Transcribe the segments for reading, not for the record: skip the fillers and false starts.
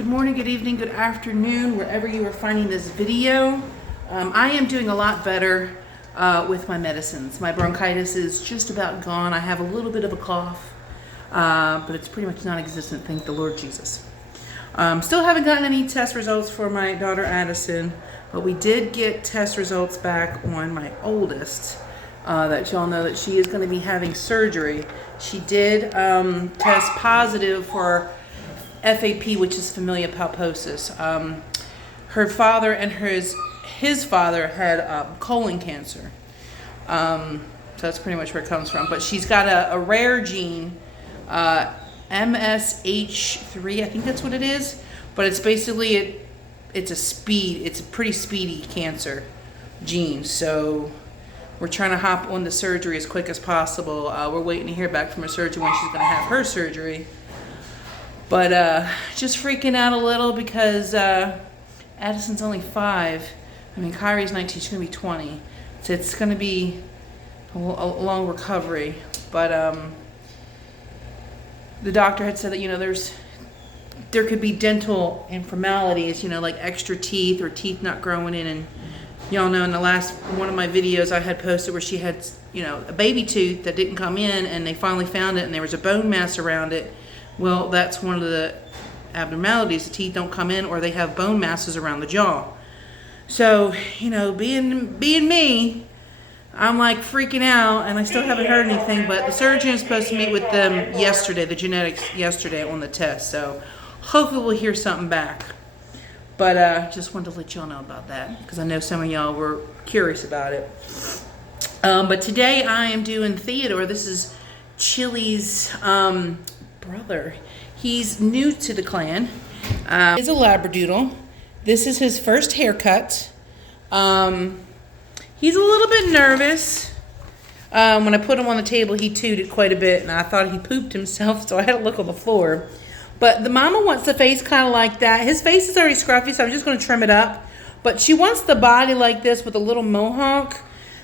Good morning, good evening, good afternoon, wherever you are finding this video. I am doing a lot better with my medicines. My bronchitis is just about gone. I have a little bit of a cough, but it's pretty much non-existent, thank the Lord Jesus. Still haven't gotten any test results for my daughter Addison, but we did get test results back on my oldest, that y'all know that she is going to be having surgery. She did test positive for FAP, which is familial palposis. Her father and his father had colon cancer. So that's pretty much where it comes from. But she's got a rare gene, MSH3, I think that's what it is. But it's basically, it's a pretty speedy cancer gene. So we're trying to hop on the surgery as quick as possible. We're waiting to hear back from her surgeon when she's going to have her surgery. But just freaking out a little because Addison's only 5. I mean, Kyrie's 19, she's going to be 20. So it's going to be a long recovery. But the doctor had said that, there could be dental infirmalities, like extra teeth or teeth not growing in. And y'all know in the last one of my videos I had posted where she had, a baby tooth that didn't come in, and they finally found it and there was a bone mass around it. Well, that's one of the abnormalities. The teeth don't come in, or they have bone masses around the jaw. So, being me, I'm like freaking out, and I still haven't heard anything, but the surgeon is supposed to meet with them yesterday, the genetics yesterday on the test. So hopefully we'll hear something back. But just wanted to let y'all know about that, because I know some of y'all were curious about it. But today I am doing Theodore. This is Chili's brother. He's new to the clan. He's a Labradoodle. This is his first haircut. He's a little bit nervous. When I put him on the table, he tooted quite a bit, and I thought he pooped himself, so I had to look on the floor. But the mama wants the face kind of like that. His face is already scruffy, so I'm just going to trim it up. But she wants the body like this with a little mohawk.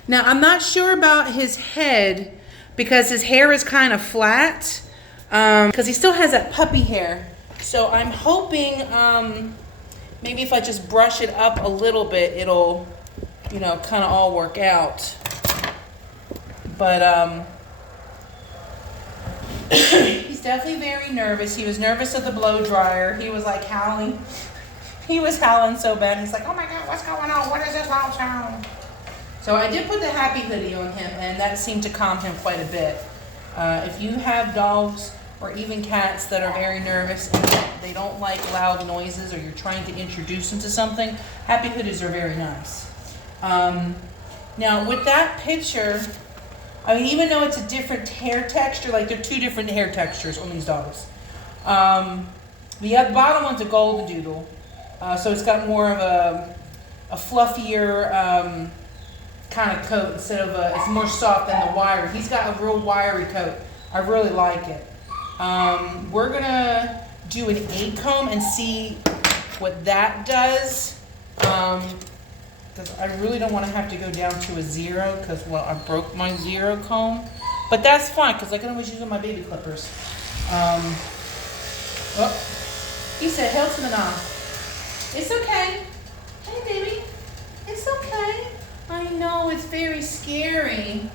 Now, I'm not sure about his head because his hair is kind of flat. Because he still has that puppy hair. So I'm hoping maybe if I just brush it up a little bit, it'll, kind of all work out. But he's definitely very nervous. He was nervous of the blow dryer. He was like howling. He was howling so bad. He's like, oh my God, what's going on? What is this all sound? So I did put the happy hoodie on him, and that seemed to calm him quite a bit. If you have dogs or even cats that are very nervous and they don't like loud noises, or you're trying to introduce them to something, happy hoodies are very nice. Now with that picture, even though it's a different hair texture, like there are 2 different hair textures on these dogs. The bottom one's a Goldadoodle, so it's got more of a fluffier kind of coat instead of it's more soft than the wire. He's got a real wiry coat. I really like it. We're gonna do an 8 comb and see what that does. Because I really don't want to have to go down to a 0 because I broke my 0 comb. But that's fine because I can always use my baby clippers. He said, "Hell to the nah." It's okay. Hey, baby. It's okay. I know, it's very scary.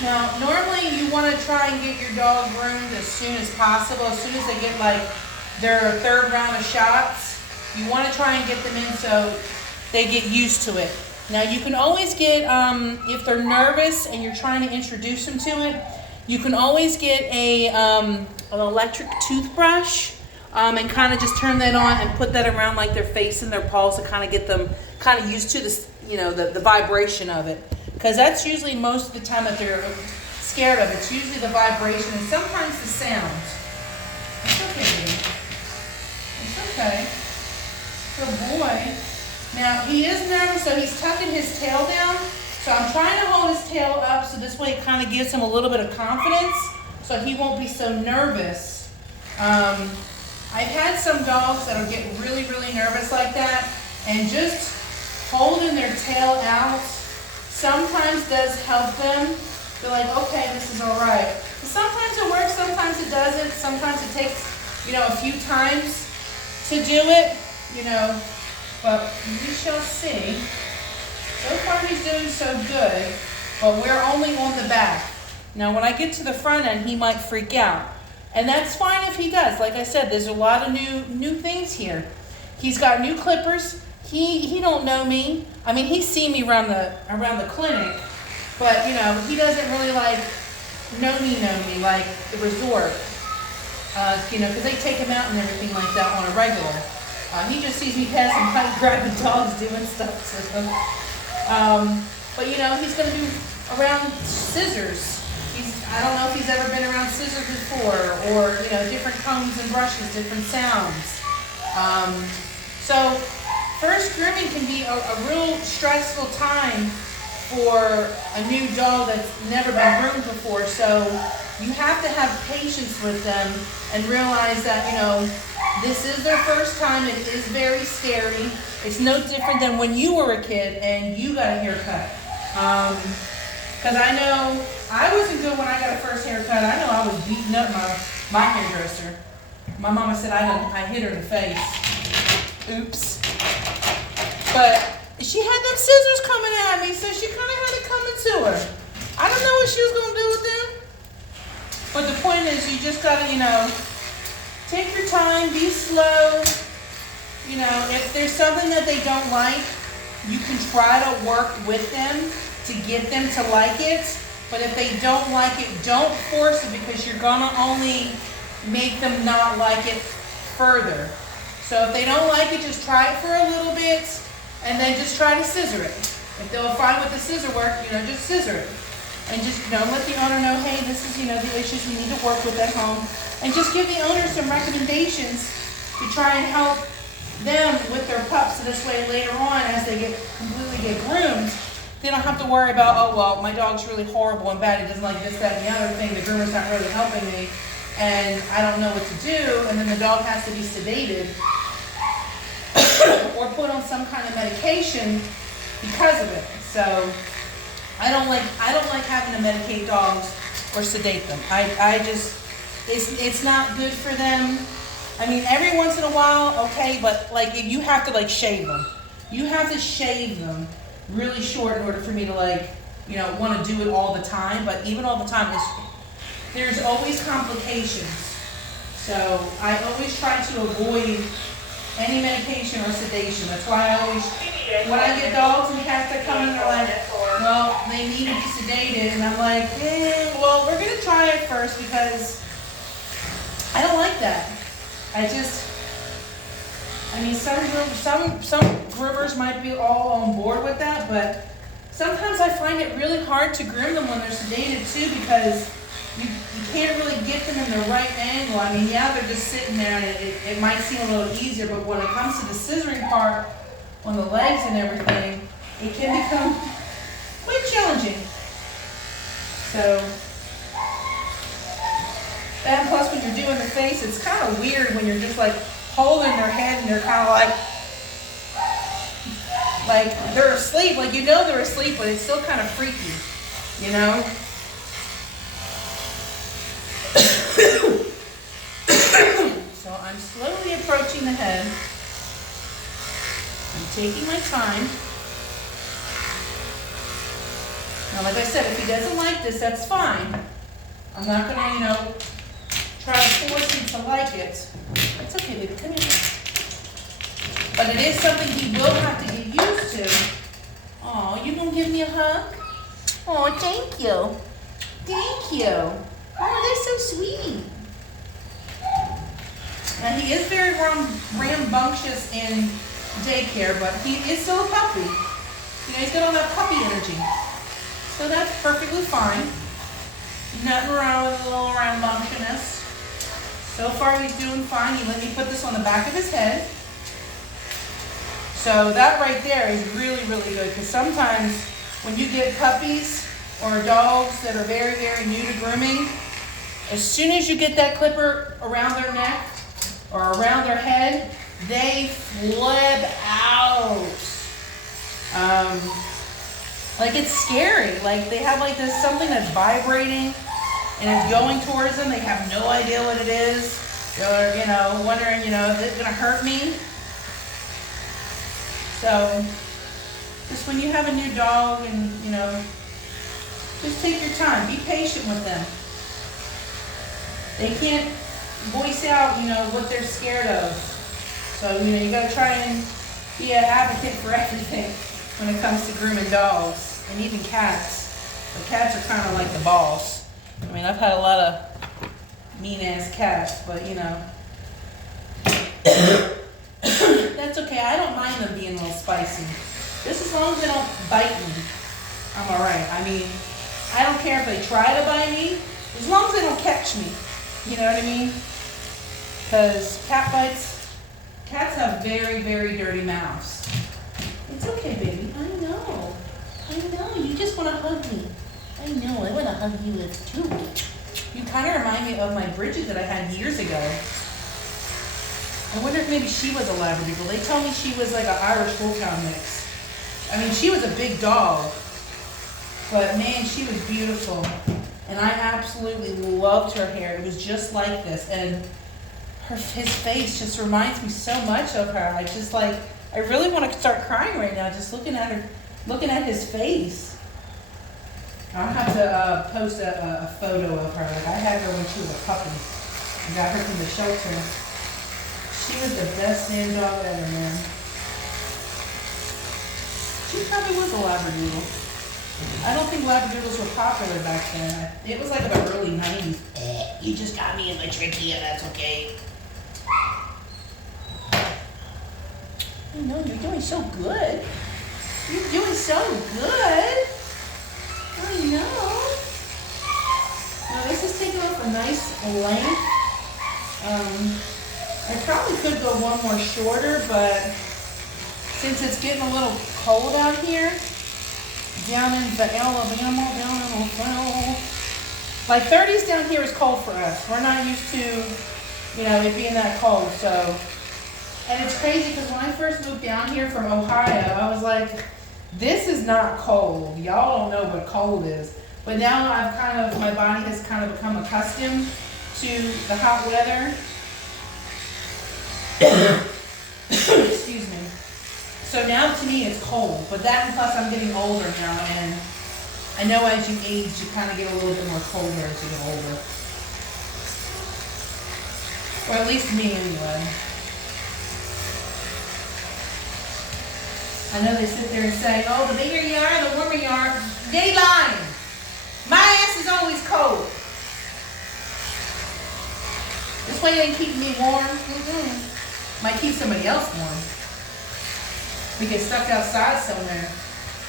Now, normally you want to try and get your dog groomed as soon as possible. As soon as they get their 3rd round of shots, you want to try and get them in so they get used to it. Now, you can always get, if they're nervous and you're trying to introduce them to it, you can always get an electric toothbrush. And kind of just turn that on and put that around their face and their paws to kind of get them kind of used to this, the vibration of it. Because that's usually most of the time that they're scared of. It's usually the vibration and sometimes the sound. It's okay, baby. It's okay. Good boy. Now, he is nervous, so he's tucking his tail down. So I'm trying to hold his tail up so this way it kind of gives him a little bit of confidence so he won't be so nervous. I've had some dogs that'll get really, really nervous like that, and just holding their tail out sometimes does help them. They're like, okay, this is all right. Sometimes it works, sometimes it doesn't. Sometimes it takes a few times to do it, but we shall see. So far he's doing so good, but we're only on the back. Now when I get to the front end, he might freak out. And that's fine if he does. Like I said, there's a lot of new things here. He's got new clippers. He don't know me. I mean, he's seen me around the clinic, but he doesn't really know me like the resort. Because they take him out and everything like that on a regular. He just sees me passing by grabbing dogs, doing stuff to them. But he's going to be around scissors. I don't know if he's ever been around scissors before, or different combs and brushes, different sounds. So first grooming can be a real stressful time for a new dog that's never been groomed before. So you have to have patience with them and realize that this is their first time. It is very scary. It's no different than when you were a kid and you got a haircut. Because I know I wasn't good when I got a first haircut. I know I was beating up my hairdresser. My mama said I hit her in the face. Oops. But she had them scissors coming at me, so she kind of had it coming to her. I don't know what she was going to do with them. But the point is, you just got to, take your time, be slow. If there's something that they don't like, you can try to work with them to get them to like it. But if they don't like it, don't force it, because you're going to only make them not like it further. So if they don't like it, just try it for a little bit and then just try to scissor it. If they'll find with the scissor work, just scissor it. And just, let the owner know, hey, this is, the issues we need to work with at home. And just give the owner some recommendations to try and help them with their pups. So this way later on, as they completely get groomed, they don't have to worry about, oh, well, my dog's really horrible and bad. He doesn't like this, that, and the other thing. The groomer's not really helping me. And I don't know what to do. And then the dog has to be sedated or put on some kind of medication because of it. So I don't like having to medicate dogs or sedate them. It's not good for them. I mean, every once in a while, okay, but if you have to shave them. You have to shave them really short in order for me to want to do it all the time. But even all the time, there's always complications. So I always try to avoid any medication or sedation. That's why I always, when I get dogs and cats that come in, they're like, well, they need to be sedated. And I'm like, well, we're going to try it first, because I don't like that. Some groomers might be all on board with that, but sometimes I find it really hard to groom them when they're sedated too, because you can't really get them in the right angle. I mean, yeah, they're just sitting there and it might seem a little easier, but when it comes to the scissoring part on the legs and everything, it can become quite challenging. So, and plus when you're doing the face, it's kind of weird when you're just holding their head and they're kind of they're asleep. They're asleep, but it's still kind of freaky, So I'm slowly approaching the head. I'm taking my time. Now, like I said, if he doesn't like this, that's fine. I'm not going to, try to force him to like it. That's okay, baby. Come here. But it is something he will have to get used to. Oh, you gonna give me a hug? Oh, thank you. Thank you. Oh, they're so sweet. Now, he is very rambunctious in daycare, but he is still a puppy. He's got all that puppy energy. So that's perfectly fine. Nothing wrong with a little rambunctiousness. So far, he's doing fine. He let me put this on the back of his head. So that right there is really, really good, because sometimes when you get puppies or dogs that are very, very new to grooming, as soon as you get that clipper around their neck or around their head, they flip out. It's scary. They have this something that's vibrating and it's going towards them. They have no idea what it is. Or, you know, wondering, you know, is it gonna hurt me? So, just when you have a new dog and, you know, just take your time. Be patient with them. They can't voice out, you know, what they're scared of. So, you know, you gotta try and be an advocate for everything when it comes to grooming dogs and even cats. But cats are kind of like the boss. I mean, I've had a lot of mean-ass cats, but, you know, that's okay. I don't mind them being a little spicy. Just as long as they don't bite me, I'm all right. I mean, I don't care if they try to bite me, as long as they don't catch me. You know what I mean? Because cats have very, very dirty mouths. It's okay, baby. I know. You just want to hug me. I know. I want to hug you too. You kind of remind me of my Bridget that I had years ago. I wonder if maybe she was a Labradoodle. They told me she was like an Irish Wolfhound mix. I mean, she was a big dog, but man, she was beautiful. And I absolutely loved her hair. It was just like this. And his face just reminds me so much of her. I really want to start crying right now just looking at her, looking at his face. I'll have to post a photo of her. Like I had her when she was a puppy. I got her from the shelter. She was the best damn dog ever, man. She probably was a Labradoodle. I don't think Labradoodles were popular back then. It was like in the early 90s. You just got me in my trachea, that's okay. I know, you're doing so good. You're doing so good. I know. Now this is taking off a nice length. I probably could go one more shorter, but since it's getting a little cold out here, down in the Alabama, down in Ohio, like 30s down here is cold for us. We're not used to, you know, it being that cold. So, and it's crazy because when I first moved down here from Ohio, I was like, this is not cold. Y'all don't know what cold is. But now my body has kind of become accustomed to the hot weather. Excuse me. So now to me it's cold, but that and plus I'm getting older now, and I know as you age you kind of get a little bit more colder as you get older. Or at least me anyway. I know they sit there and say, oh, the bigger you are, the warmer you are. They lying. My ass is always cold. This way they keep me warm. Might keep somebody else warm. We get stuck outside somewhere.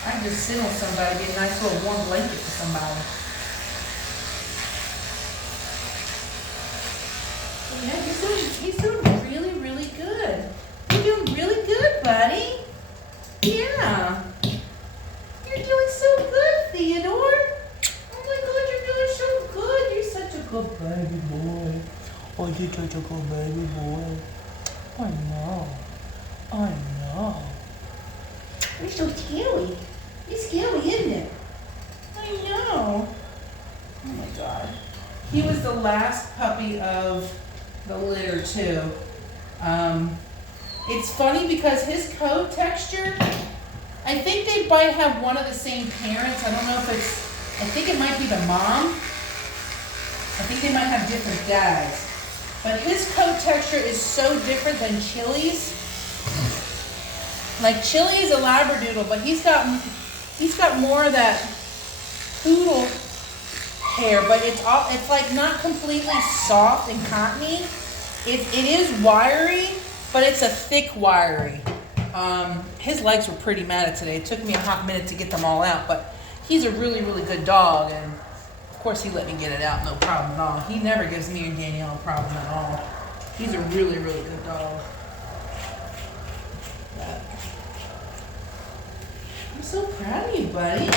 I can just sit on somebody, get a nice little warm blanket for somebody. Yeah, he's doing really, really good. You're doing really good, buddy. Yeah. You're doing so good, Theodore. Oh my God, you're doing so good. You're such a good baby boy. Oh, you're such a good baby boy. I know. You're so scary. It's scary, isn't it? I know. Oh my God. He was the last puppy of the litter too. It's funny because his coat texture, I think they might have one of the same parents. I don't know if I think it might be the mom. I think they might have different dads. But his coat texture is so different than Chili's. Like Chili is a Labradoodle, but he's got more of that poodle hair, but it's like not completely soft and cottony. It is wiry, but it's a thick wiry. His legs were pretty matted today. It took me a hot minute to get them all out, but he's a really, really good dog, and of course he let me get it out, no problem at all. He never gives me and Danielle a problem at all. He's a really, really good dog. But I'm so proud of you, buddy.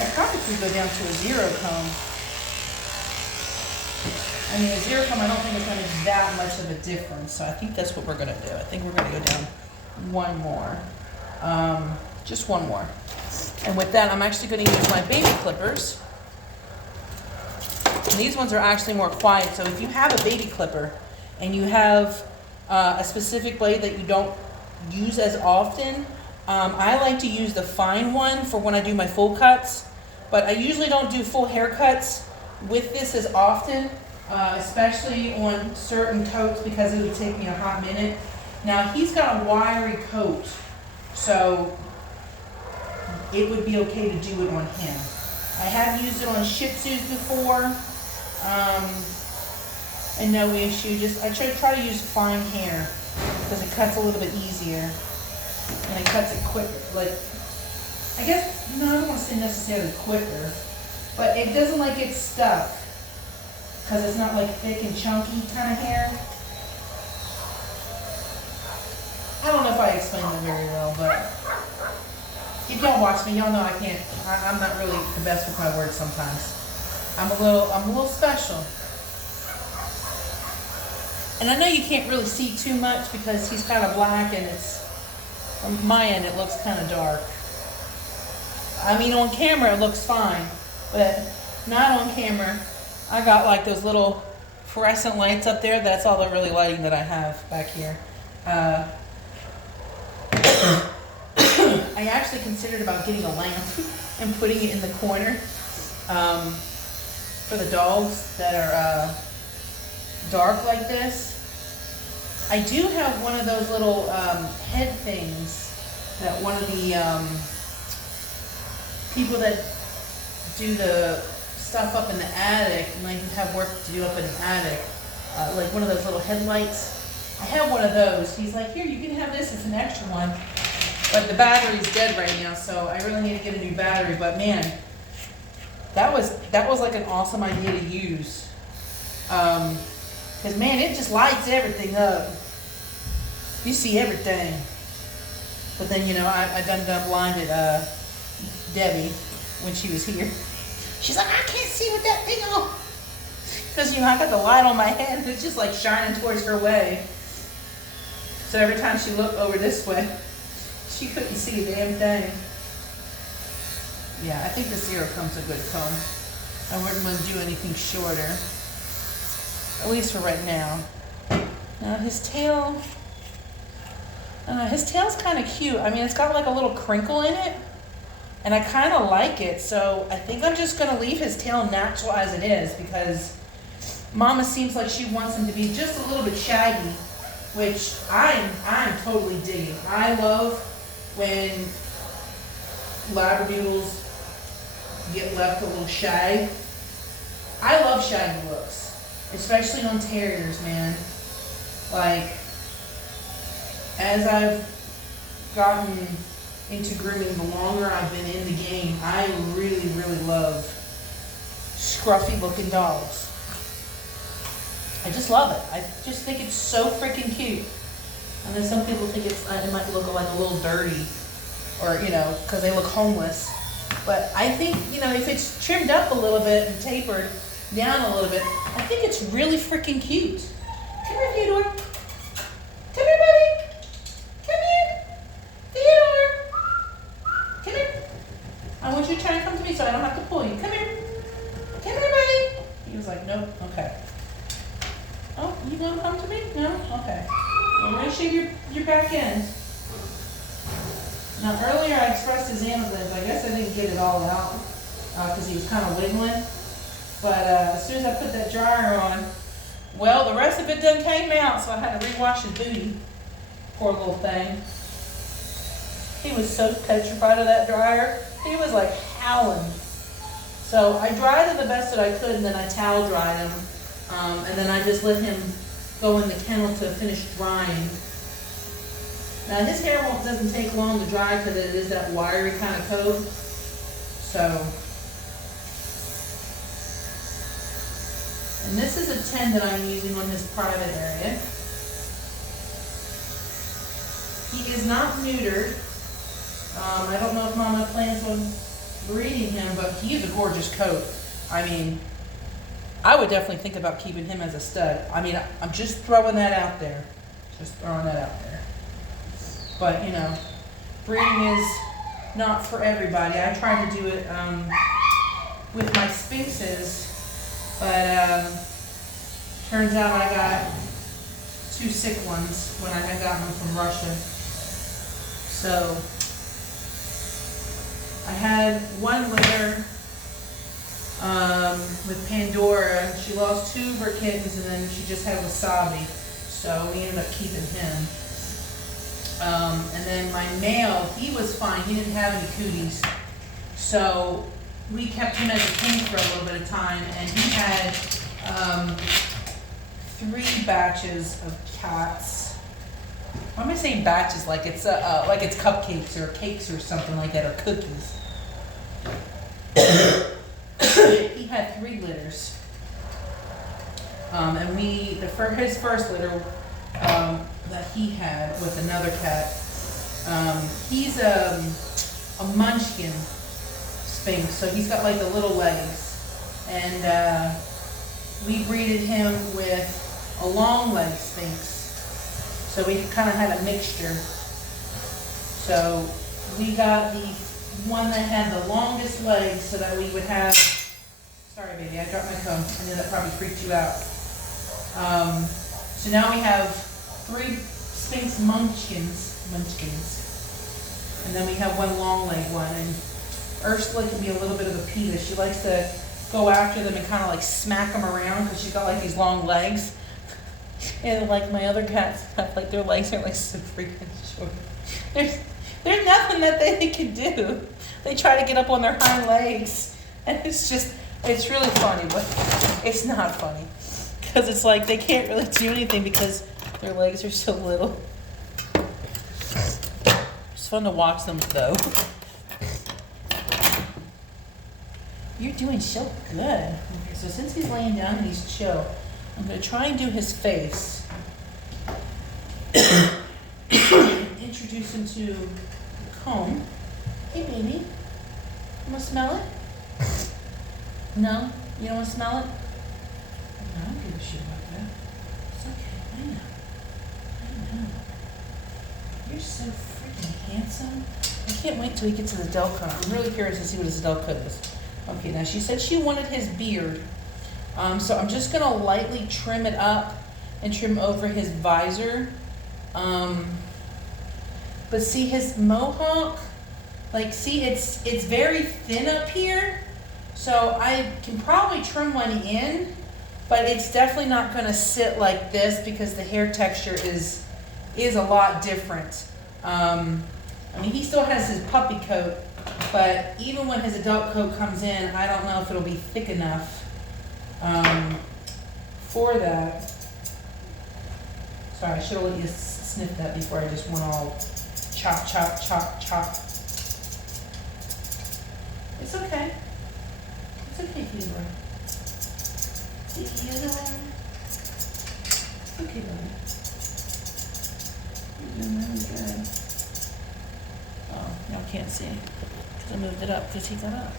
I probably could go down to a 0 comb. I mean, a 0 comb, I don't think it's going to be that much of a difference. So I think that's what we're going to do. I think we're going to go down one more. Just one more. And with that, I'm actually going to use my baby clippers. and these ones are actually more quiet. So if you have a baby clipper and you have a specific blade that you don't use as often, I like to use the fine one for when I do my full cuts, but I usually don't do full haircuts with this as often, especially on certain coats because it would take me a hot minute. Now he's got a wiry coat, so it would be okay to do it on him. I have used it on Shih Tzus before, and no issue. Just I try to use fine hair because it cuts a little bit easier and it cuts it quicker. Like, I guess, no, I don't want to say necessarily quicker, but it doesn't like get stuck because it's not like thick and chunky kind of hair. I don't know if I explained that very well, but if y'all watch me, y'all know I'm not really the best with my words sometimes. I'm a little special. And I know you can't really see too much because he's kind of black and it's, from my end, it looks kind of dark. I mean, on camera it looks fine, but not on camera. I got like those little fluorescent lights up there. That's all the really lighting that I have back here. I actually considered about getting a lamp and putting it in the corner for the dogs that are dark like this. I do have one of those little head things that one of the people that do the stuff up in the attic, when I have work to do up in the attic, like one of those little headlights. I have one of those. He's like, here, you can have this, it's an extra one. But the battery's dead right now, so I really need to get a new battery. But man, that was like an awesome idea to use. Cause man, it just lights everything up. You see everything. But then, you know, I done blinded Debbie when she was here. She's like, I can't see with that thing on. Cause you know, I got the light on my head and it's just like shining towards her way. So every time she looked over this way, she couldn't see a damn thing. Yeah, I think the 0 comes a good comb. I wouldn't want to do anything shorter. At least for right now. Now his tail's kind of cute. I mean, it's got like a little crinkle in it. And I kind of like it. So I think I'm just going to leave his tail natural as it is. Because Mama seems like she wants him to be just a little bit shaggy. Which I'm totally digging. I love when Labradoodles get left a little shag. I love shaggy looks, especially on terriers, man. Like, as I've gotten into grooming, the longer I've been in the game, I really, really love scruffy looking dogs. I just love it. I just think it's so freaking cute. And then some people think it might look like a little dirty, or, you know, because they look homeless. But I think, you know, if it's trimmed up a little bit and tapered down a little bit, I think it's really freaking cute. Come here, Theodore. Come here, buddy. Come here. Theodore. Come here. I want you to try and come to me so I don't have to pull you. Come here. Come here, buddy. He was like, nope. Okay. Oh, you gonna come to me? No? Okay. I'm gonna shave your back end. Now earlier I expressed his anagrams. I guess I didn't get it all out because he was kind of wiggling. But as soon as I put that dryer on, well, the rest of it done came out, so I had to rewash his booty. Poor little thing. He was so petrified of that dryer. He was like howling. So I dried it the best that I could, and then I towel dried him. And then I just let him go in the kennel to finish drying. Now his hair doesn't take long to dry because it is that wiry kind of coat. So, and this is a 10 that I'm using on his private area. He is not neutered. I don't know if Mama plans on breeding him, but he is a gorgeous coat. I mean, I would definitely think about keeping him as a stud. I mean, I'm just throwing that out there. Just throwing that out there. But, you know, breeding is not for everybody. I tried to do it with my Sphinxes But turns out I got 2 sick ones when I had gotten them from Russia. So I had one litter with Pandora. She lost 2 of her kittens, and then she just had Wasabi. So we ended up keeping him. And then my male, he was fine. He didn't have any cooties. So we kept him as a king for a little bit of time, and he had 3 batches of cats. Why am I saying batches like it's cupcakes or cakes or something like that, or cookies? He had 3 litters. And his first litter that he had with another cat, he's a munchkin sphinx, so he's got like the little legs. And we breeded him with a long leg sphinx. So we kind of had a mixture. So we got the one that had the longest legs so that we would have, sorry baby, I dropped my comb. I know that probably freaked you out. So now we have 3 Sphinx munchkins. And then we have one long leg one. And Ursula can be a little bit of a PETA. She likes to go after them and kind of like smack them around because she's got like these long legs. And like my other cats have like their legs are like so freaking short. There's nothing that they can do. They try to get up on their hind legs, and it's really funny, but it's not funny because it's like they can't really do anything because their legs are so little. It's fun to watch them though. You're doing so good. Okay, so since he's laying down and he's chill, I'm going to try and do his face. Introduce him to the comb. Hey, baby. You want to smell it? No? You don't want to smell it? No, I don't give a shit about that. It's okay. I know. You're so freaking handsome. I can't wait till he gets his adult coat. I'm really curious to see what his adult coat is. Okay, now she said she wanted his beard. So I'm just going to lightly trim it up and trim over his visor. But see his mohawk, like see it's very thin up here. So I can probably trim one in, but it's definitely not going to sit like this because the hair texture is a lot different. I mean, he still has his puppy coat, but even when his adult coat comes in, I don't know if it'll be thick enough for that. Sorry, I should have let you sniff that before I just went all chop, chop, chop, chop. It's okay. It's okay, Theodore. Theodore. It's okay, buddy. You're doing really good. Oh, y'all can't see because I moved it up because he got up.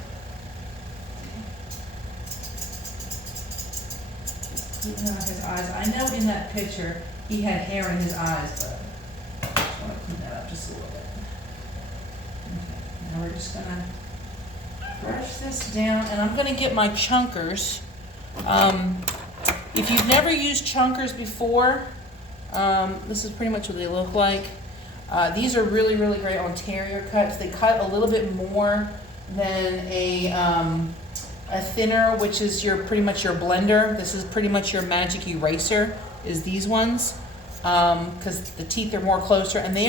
Cleaning out his eyes. I know in that picture he had hair in his eyes, but I just want to clean that up just a little bit. Okay, now we're just gonna brush this down, and I'm gonna get my chunkers. If you've never used chunkers before, this is pretty much what they look like. These are really, really great on terrier cuts. They cut a little bit more than a thinner, which is pretty much your blender. This is pretty much your magic eraser, is these ones, because the teeth are more closer, and they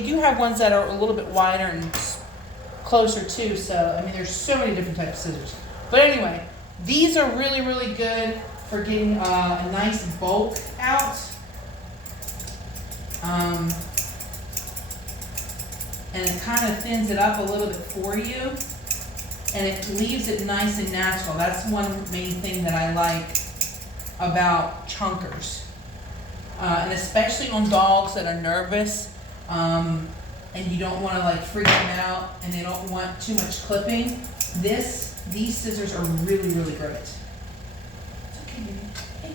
do have ones that are a little bit wider and closer too. So I mean, there's so many different types of scissors. But anyway, these are really, really good for getting a nice bulk out. And it kind of thins it up a little bit for you, and it leaves it nice and natural. That's one main thing that I like about chunkers, and especially on dogs that are nervous, and you don't want to like freak them out, and they don't want too much clipping. These scissors are really, really great. It's okay, baby. Hey.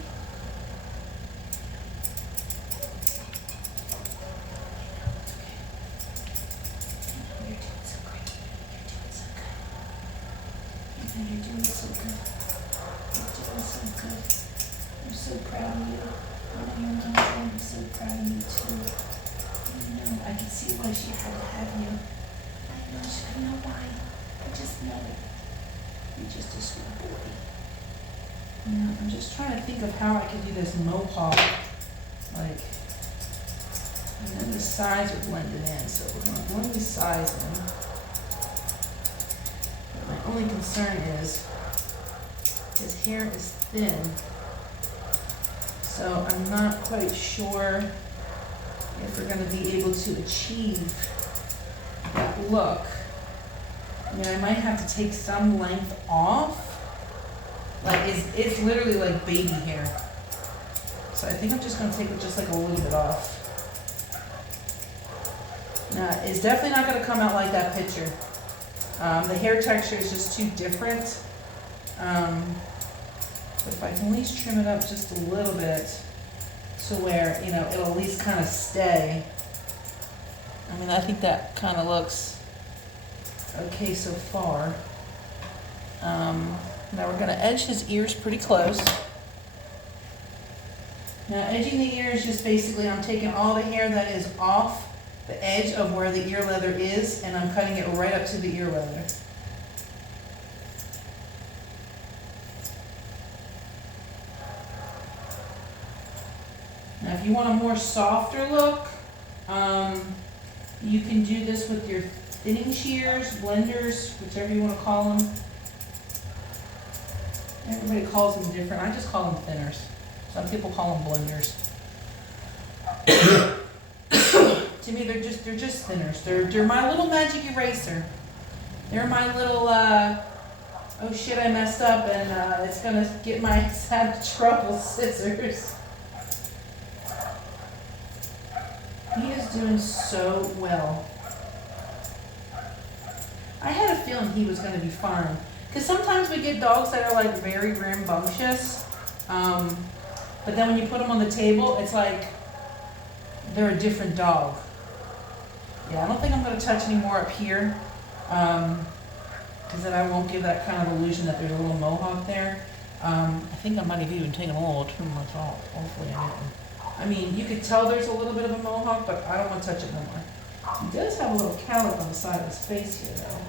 You're doing so good. You're doing so so proud of you. I'm so proud of you too. I know, I can see why she had to have you. I know why. I just know it. You're just a sweet boy. Yeah, I'm just trying to think of how I could do this mohawk. Like, and then the sides are blended in, so we're going to blend these sides in. But my only concern is his hair is thin, so I'm not quite sure if we're going to be able to achieve that look. I mean, I might have to take some length off. Like, it's literally like baby hair. So I think I'm just going to take it just like a little bit off. Now, it's definitely not going to come out like that picture. The hair texture is just too different. But if I can at least trim it up just a little bit to where, you know, it'll at least kind of stay. I mean, I think that kind of looks okay so far. Now we're going to edge his ears pretty close. Now edging the ear is just basically I'm taking all the hair that is off the edge of where the ear leather is, and I'm cutting it right up to the ear leather. Now if you want a more softer look, you can do this with your thinning shears, blenders, whichever you want to call them. Everybody calls them different. I just call them thinners. Some people call them blenders. To me, they're just thinners. They're my little magic eraser. They're my little oh shit, I messed up, and it's gonna get my sad trouble scissors. He is doing so well. I had a feeling he was gonna be fine. Because sometimes we get dogs that are like very rambunctious, but then when you put them on the table, it's like they're a different dog. Yeah, I don't think I'm going to touch any more up here, because then I won't give that kind of illusion that there's a little mohawk there. I think I might have even taken a little too much off. Hopefully I didn't. I mean, you could tell there's a little bit of a mohawk, but I don't want to touch it no more. He does have a little cowlick on the side of his face here, though.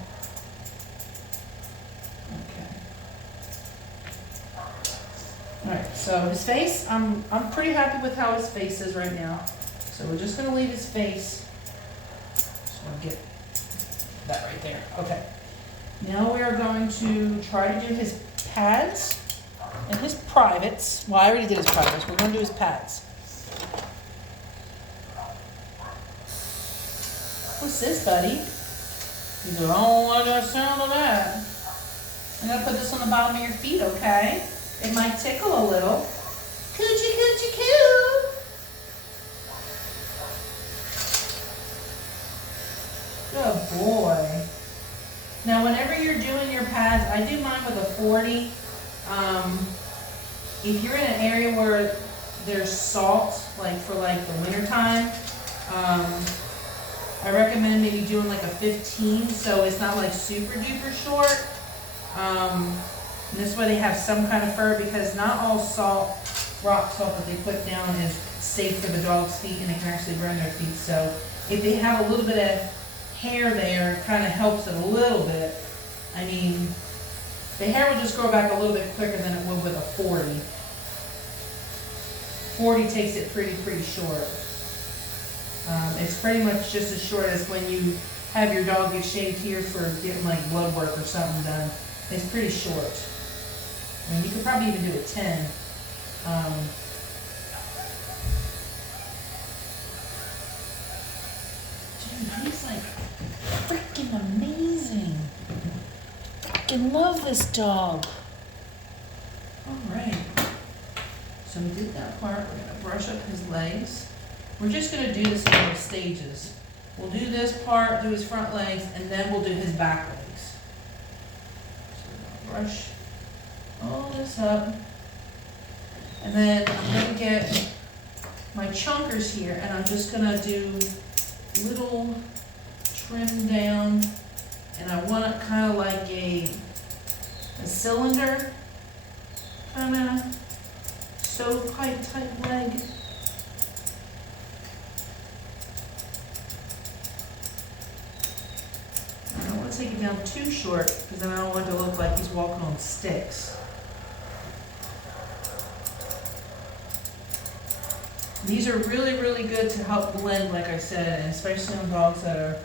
Alright, so his face, I'm pretty happy with how his face is right now. So we're just going to leave his face. Just want to get that right there. Okay. Now we are going to try to do his pads and his privates. Well, I already did his privates. We're going to do his pads. What's this, buddy? He goes, I don't like the sound of that. I'm going to put this on the bottom of your feet, okay? It might tickle a little. Coochie, coochie, coo. Good boy. Now, whenever you're doing your pads, I do mine with a 40. If you're in an area where there's salt, like for like the winter time, I recommend maybe doing like a 15, so it's not like super duper short. And this way they have some kind of fur, because not all salt, rock salt that they put down is safe for the dog's feet, and it can actually burn their feet. So if they have a little bit of hair there, it kind of helps it a little bit. I mean, the hair will just grow back a little bit quicker than it would with a 40. 40 takes it pretty short. It's pretty much just as short as when you have your dog get shaved here for getting like blood work or something done. It's pretty short. I mean, you could probably even do a 10. Dude, he's like freaking amazing. Freaking love this dog. All right. So we did that part. We're going to brush up his legs. We're just going to do this in little stages. We'll do this part, do his front legs, and then we'll do his back legs. So we're going to brush all this up. And then I'm going to get my chunkers here, and I'm just going to do little trim down. And I want it kind of like a cylinder kind of so tight leg. I don't want to take it down too short because then I don't want it to look like he's walking on sticks. These are really, really good to help blend, like I said, and especially on dogs that are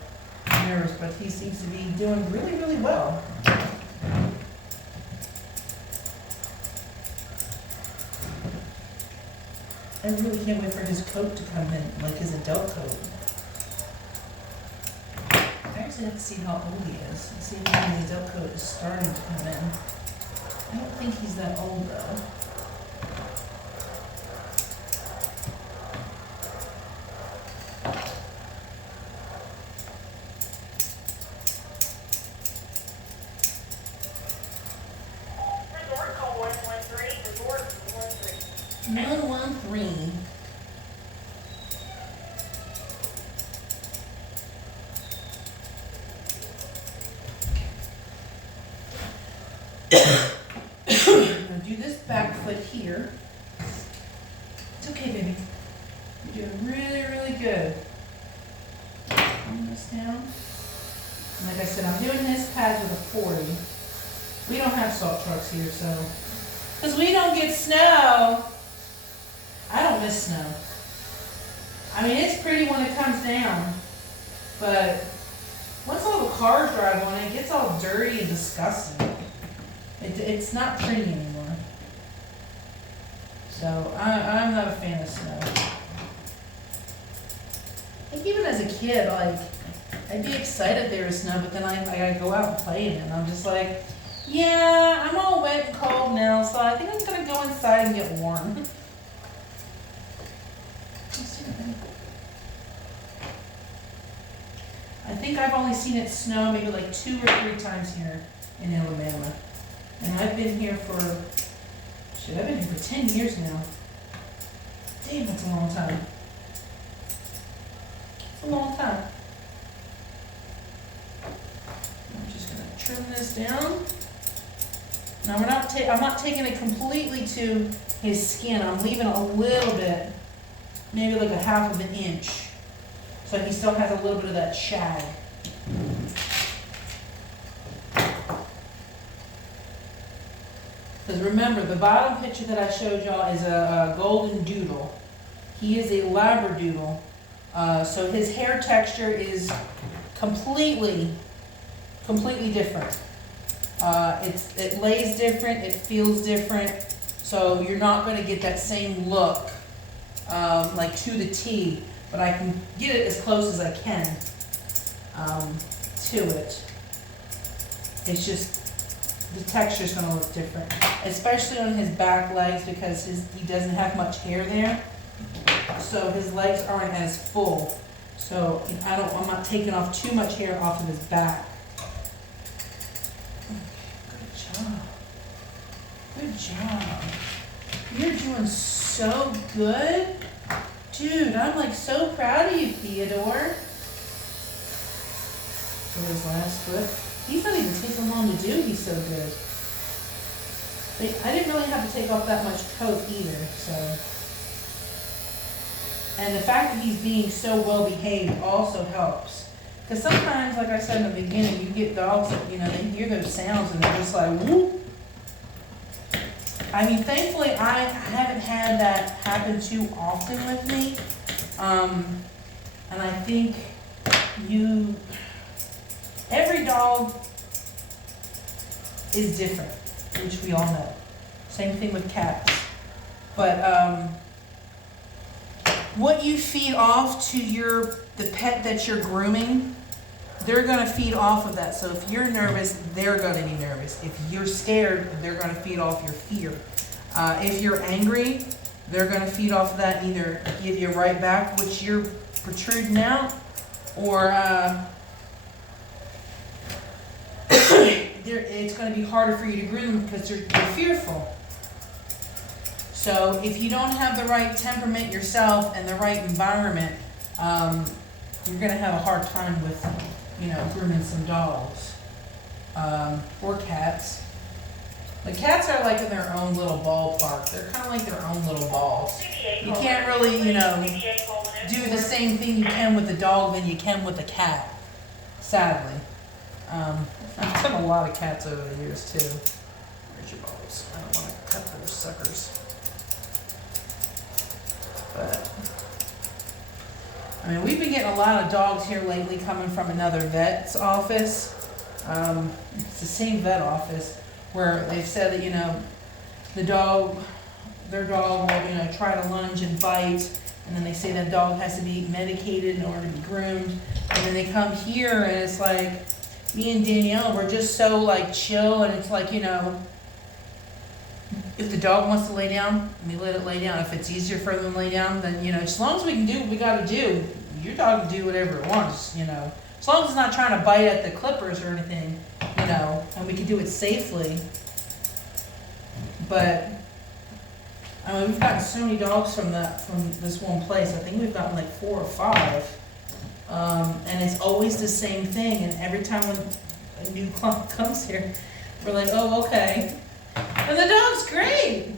nervous, but he seems to be doing really, really well. I really can't wait for his coat to come in, like his adult coat. I actually have to see how old he is, and see if his adult coat is starting to come in. I don't think he's that old though. Resort call 113, resort 113. 113. I'm gonna do this back foot here. It's okay, baby. You're doing really, really good. Bring this down. And like I said, I'm doing this pad with a 40. We don't have salt trucks here, so. Because we don't get snow. I don't miss snow. I mean, it's pretty when it comes down. But once all the cars drive on it, it gets all dirty and disgusting. It's not pretty anymore. So I'm not a fan of snow. I think even as a kid, like, I'd be excited there was snow, but then I go out and play in it, and I'm just like, yeah, I'm all wet and cold now, so I think I'm gonna go inside and get warm. I think I've only seen it snow maybe like 2 or 3 times here in Alabama. And I've been here for, I've been here for 10 years now. Damn, that's a long time. It's a long time. I'm just gonna trim this down. Now I'm not taking it completely to his skin. I'm leaving a little bit, maybe like a 1/2 inch. So he still has a little bit of that shag. Because remember, the bottom picture that I showed y'all is a golden doodle. He is a Labradoodle. So his hair texture is completely different. It lays different, it feels different. So you're not going to get that same look, like to the T, but I can get it as close as I can to it. It's just, the texture is going to look different, especially on his back legs because he doesn't have much hair there, so his legs aren't as full. So I'm not taking off too much hair off of his back. Good job. Good job. You're doing so good, dude. I'm like so proud of you, Theodore. For his last foot. He's not even taking long to do, he's so good. I didn't really have to take off that much coat either, so. And the fact that he's being so well behaved also helps. Because sometimes, like I said in the beginning, you get dogs that, they hear those sounds and they're just like, whoop. I mean, thankfully, I haven't had that happen too often with me. And I think every dog is different, which we all know. Same thing with cats. But what you feed off to the pet that you're grooming, they're going to feed off of that. So if you're nervous, they're going to be nervous. If you're scared, they're going to feed off your fear. If you're angry, they're going to feed off of that and either give you right back, which you're protruding out, or it's going to be harder for you to groom them because you're fearful. So if you don't have the right temperament yourself and the right environment, you're going to have a hard time with, grooming some dogs or cats. The cats are like in their own little ballpark. They're kind of like their own little balls. You can't really, do the same thing you can with a dog than you can with a cat, sadly. I've done a lot of cats over the years too. Where's your balls? I don't want to cut those suckers. But, I mean, we've been getting a lot of dogs here lately coming from another vet's office. It's the same vet office where they've said that, their dog will, try to lunge and bite, and then they say that dog has to be medicated in order to be groomed. And then they come here and it's like, me and Danielle, we're just so like chill, and it's like, if the dog wants to lay down, we let it lay down. If it's easier for them to lay down, then, as long as we can do what we gotta do, your dog can do whatever it wants, As long as it's not trying to bite at the clippers or anything, and we can do it safely. But, I mean, we've gotten so many dogs from this one place. I think we've gotten like 4 or 5. And it's always the same thing, and every time when a new client comes here, we're like, oh, okay. And the dog's great.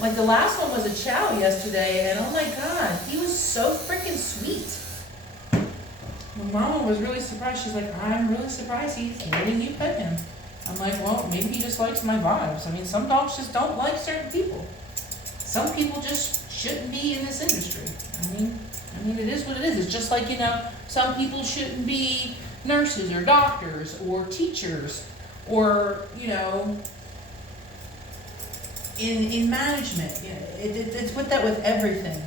Like the last one was a chow yesterday, and oh my God, he was so freaking sweet. My mama was really surprised. She's like, I'm really surprised he's letting you pet him. I'm like, well, maybe he just likes my vibes. I mean, some dogs just don't like certain people. Some people just shouldn't be in this industry. I mean, it is what it is. It's just like, some people shouldn't be nurses or doctors or teachers or, in management. It's with that with everything.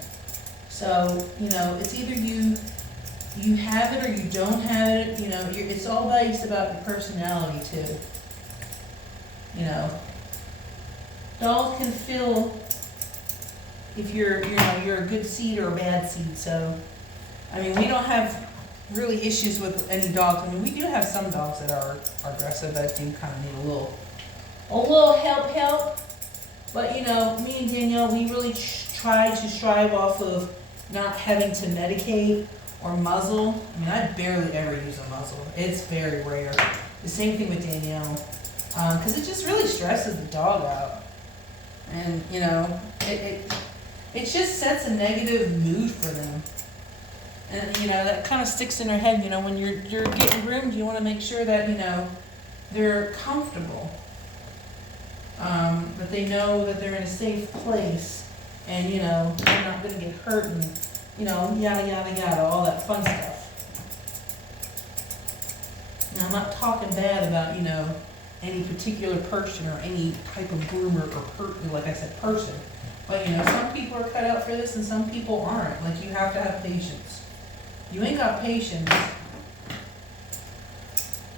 So, it's either you have it or you don't have it. It's all based about your personality too. Dogs can feel if you're a good seed or a bad seed. So, I mean, we don't have really issues with any dogs. I mean, we do have some dogs that are aggressive that do kind of need a little help. But, me and Danielle, we really try to strive off of not having to medicate or muzzle. I mean, I barely ever use a muzzle. It's very rare. The same thing with Danielle. Because it just really stresses the dog out. And, it just sets a negative mood for them. And, that kind of sticks in their head, when you're getting groomed, you want to make sure that, they're comfortable. That they know that they're in a safe place and, they're not going to get hurt and, yada, yada, yada, all that fun stuff. Now, I'm not talking bad about, any particular person or any type of groomer or like I said, person. But, some people are cut out for this and some people aren't. Like, you have to have patience. You ain't got patience,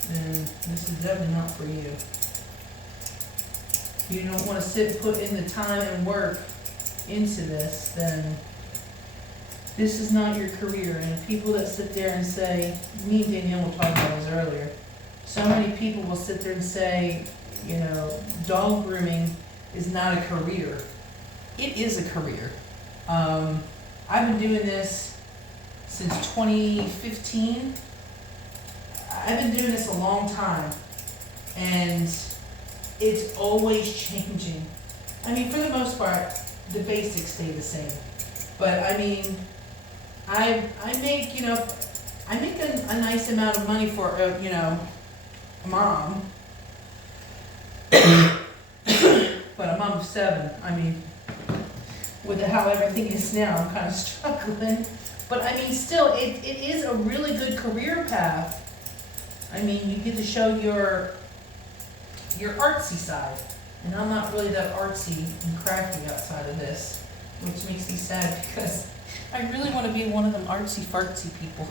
then this is definitely not for you. If you don't want to put in the time and work into this, then this is not your career. And people that sit there and say, me and Danielle were talking about this earlier, so many people will sit there and say, dog grooming is not a career. It is a career. I've been doing this since 2015. I've been doing this a long time, and it's always changing. I mean, for the most part, the basics stay the same. But I mean, I make, a nice amount of money for, a mom. But a mom of 7, I mean, with how everything is now, I'm kind of struggling. But I mean, still, it is a really good career path. I mean, you get to show your artsy side. And I'm not really that artsy and crafty outside of this, which makes me sad because I really want to be one of them artsy fartsy people.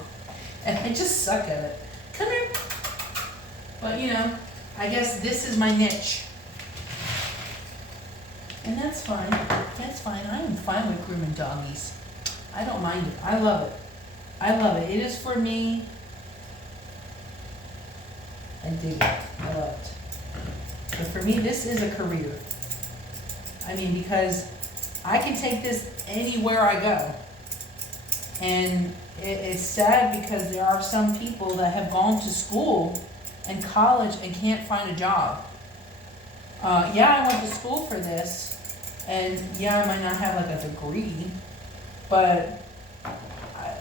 And I just suck at it. Come here. But I guess this is my niche. And that's fine. That's fine. I am fine with grooming doggies. I don't mind it. I love it. I love it. It is for me. I dig it. I love it. But for me, this is a career. I mean, because I can take this anywhere I go. And it's sad because there are some people that have gone to school and college and can't find a job. Yeah, I went to school for this, and yeah, I might not have like a degree, but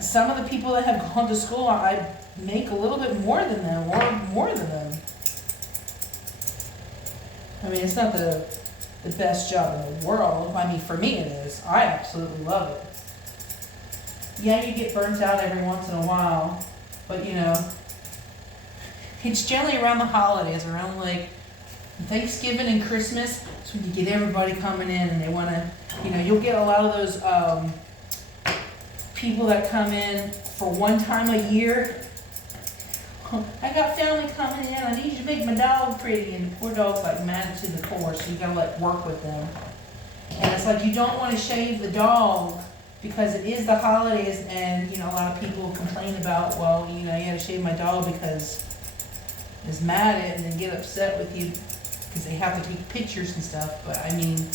some of the people that have gone to school, I make a little bit more than them, or more than them. I mean, it's not the best job in the world. I mean, for me it is. I absolutely love it. Yeah, you get burnt out every once in a while, but you know, it's generally around the holidays, around like Thanksgiving and Christmas. That's when you get everybody coming in and they want to, you know, you'll get a lot of those people that come in for one time a year. I got family coming in, I need you to make my dog pretty, and the poor dog's like mad to the core, so you gotta like work with them. And it's like you don't want to shave the dog because it is the holidays, and you know, a lot of people complain about, well, you know, you gotta shave my dog because it's mad at it and then get upset with you because they have to take pictures and stuff. But I mean, you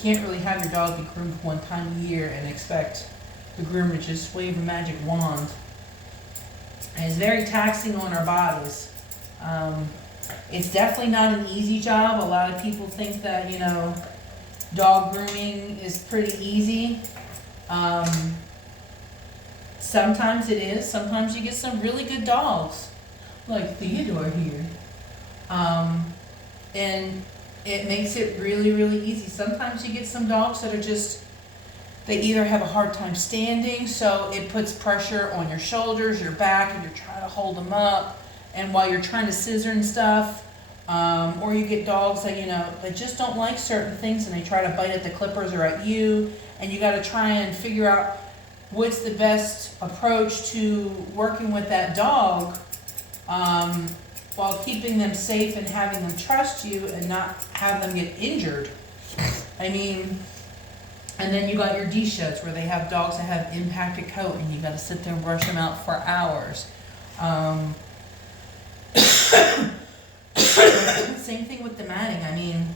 can't really have your dog be groomed one time a year and expect the groomer to just wave a magic wand. And it's very taxing on our bodies. It's definitely not an easy job. A lot of people think that, you know, dog grooming is pretty easy. Sometimes it is. Sometimes you get some really good dogs, like Theodore here. And it makes it really, really easy. Sometimes you get some dogs that are just, they either have a hard time standing, so it puts pressure on your shoulders, your back, and you're trying to hold them up, and while you're trying to scissor and stuff, or you get dogs that, you know, that just don't like certain things and they try to bite at the clippers or at you, and you gotta try and figure out what's the best approach to working with that dog, while keeping them safe and having them trust you and not have them get injured. I mean, and then you got your D-sheds where they have dogs that have impacted coat and you gotta sit there and brush them out for hours. Same thing with the matting. I mean,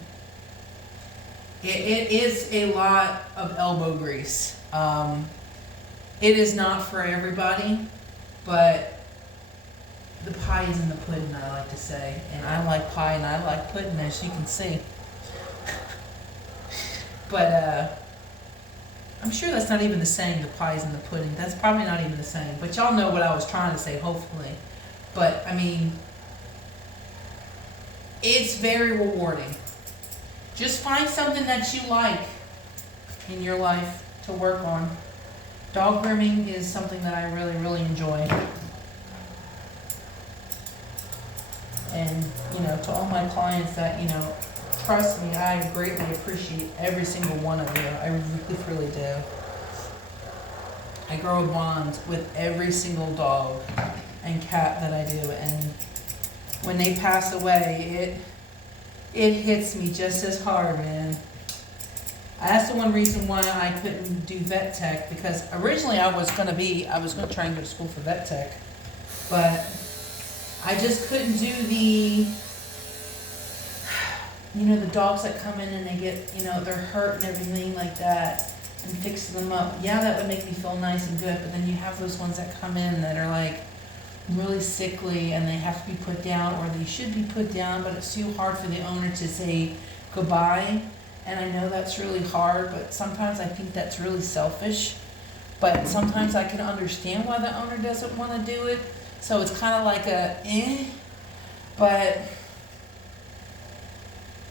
it is a lot of elbow grease. It is not for everybody, but the pie is in the pudding, I like to say. And I like pie and I like pudding, as you can see. But I'm sure that's not even the saying, the pie's in the pudding. That's probably not even the saying. But y'all know what I was trying to say, hopefully. But, I mean, it's very rewarding. Just find something that you like in your life to work on. Dog grooming is something that I really, really enjoy. And, you know, to all my clients that, you know, trust me, I greatly appreciate every single one of you. I really, really do. I grow a bond with every single dog and cat that I do, and when they pass away, it hits me just as hard, man. That's the one reason why I couldn't do vet tech, because originally I was gonna try and go to school for vet tech, but I just couldn't do the, you know, the dogs that come in and they get, you know, they're hurt and everything like that, and fix them up. Yeah, that would make me feel nice and good, but then you have those ones that come in that are like really sickly and they have to be put down, or they should be put down, but it's too hard for the owner to say goodbye. And I know that's really hard, but sometimes I think that's really selfish. But sometimes I can understand why the owner doesn't want to do it. So it's kind of like but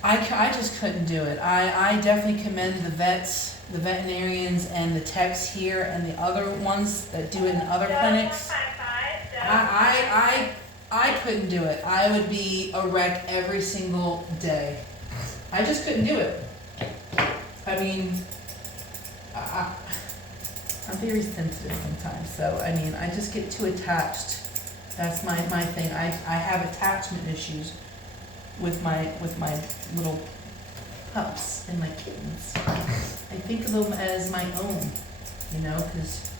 I just couldn't do it. I definitely commend the vets, the veterinarians, and the techs here, and the other ones that do it in other clinics. I couldn't do it. I would be a wreck every single day. I just couldn't do it. I mean, I'm very sensitive sometimes, so I mean, I just get too attached. That's my thing. I have attachment issues with my little pups and my kittens. I think of them as my own, you know, because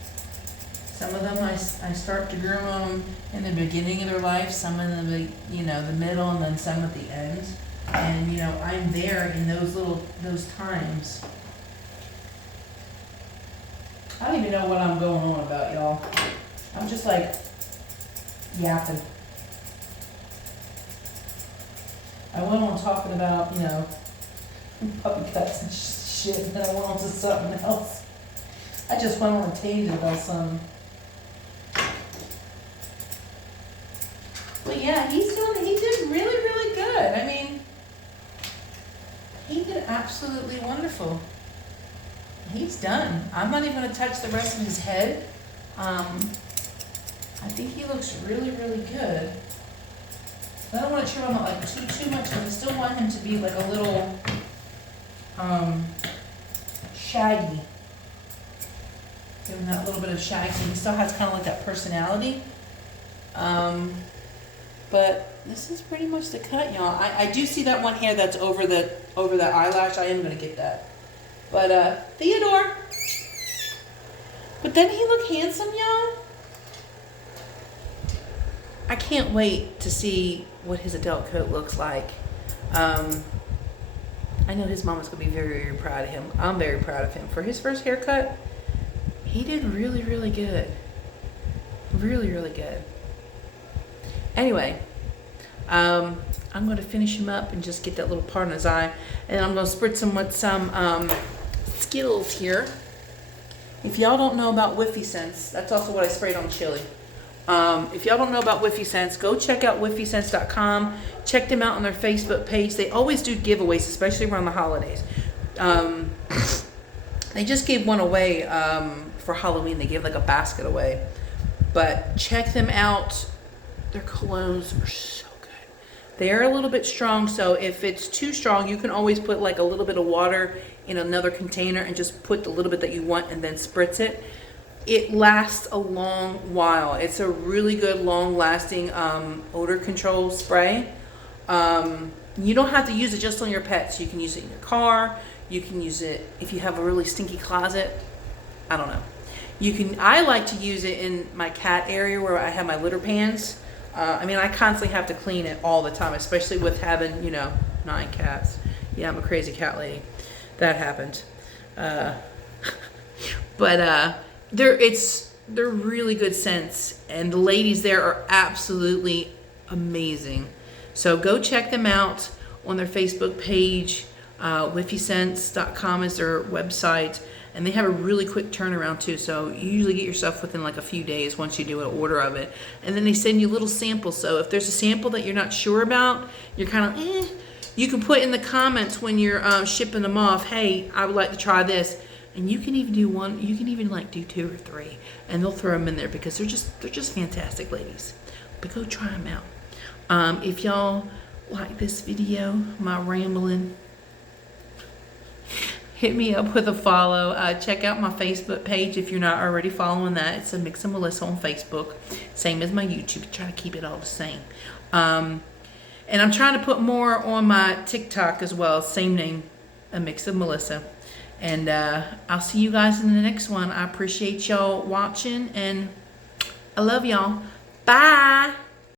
some of them I start to groom them in the beginning of their life, some in the, you know, the middle, and then some at the end. And, you know, I'm there in those times. I don't even know what I'm going on about, y'all. I'm just like yapping. I went on talking about, you know, puppy cuts and shit, and then I went on to something else. I just went on a tangent about some. But yeah, he did really, really good. I mean, he did absolutely wonderful. He's done. I'm not even gonna touch the rest of his head. I think he looks really, really good. I don't want to trim him out like too much, but I still want him to be like a little shaggy. Give him that little bit of shaggy. He still has kind of like that personality. But this is pretty much the cut, y'all. I do see that one hair that's over the eyelash. I am gonna get that. But Theodore. But doesn't he look handsome, y'all? I can't wait to see what his adult coat looks like. I know his mama's gonna be very, very proud of him. I'm very proud of him. For his first haircut, he did really, really good. Really, really good. Anyway, I'm gonna finish him up and just get that little part on his eye. And I'm gonna spritz him with some Skittles here. If y'all don't know about wiffyscents, that's also what I sprayed on chili. If y'all don't know about wiffyscents, go check out wiffyscents.com. Check them out on their Facebook page. They always do giveaways, especially around the holidays. They just gave one away for Halloween. They gave like a basket away. But check them out. Their colognes are so good. They are a little bit strong, so if it's too strong, you can always put like a little bit of water in another container and just put the little bit that you want and then spritz it. It lasts a long while. It's a really good long-lasting odor control spray. You don't have to use it just on your pets. You can use it in your car. You can use it if you have a really stinky closet. I don't know. I like to use it in my cat area where I have my litter pans. I mean, I constantly have to clean it all the time, especially with having, 9 cats. Yeah, I'm a crazy cat lady. That happened. They're really good scents, and the ladies there are absolutely amazing. So go check them out on their Facebook page. wiffyscents.com is their website, and they have a really quick turnaround too. So you usually get your stuff within like a few days once you do an order of it, and then they send you little samples. So if there's a sample that you're not sure about, you're kind of you can put in the comments when you're shipping them off, hey, I would like to try this. And you can even do one, you can even like do 2 or 3, and they'll throw them in there because they're just fantastic ladies. But go try them out. If y'all like this video, my rambling, hit me up with a follow. Check out my Facebook page if you're not already following that. It's a Mix of Melissa on Facebook. Same as my YouTube. Try to keep it all the same. And I'm trying to put more on my TikTok as well. Same name, A Mix of Melissa. And I'll see you guys in the next one. I appreciate y'all watching, and I love y'all. Bye.